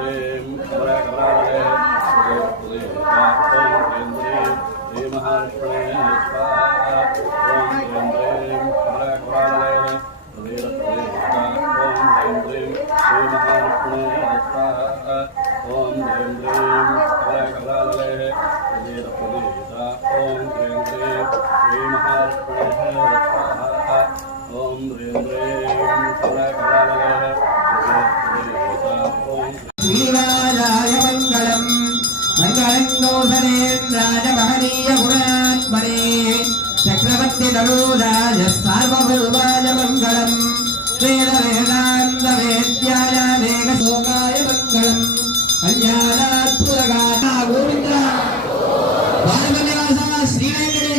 ह्रीं कमलाकमलालये ॐ ह्रीं ह्रीं श्रीमहालक्ष्मणे श्रीनाराय मङ्गलम् मङ्गलङ्गौषधेन्द्राय महनीय गुणात्मने चक्रवर्तितनूराय सार्वभौमाय मङ्गलम् वेदवेदान्तवेद्याय वेगशोकाय मङ्गलम् कल्याणात्पुरगाथा गोविन्द बालकनिवासः श्रीवेङ्कटे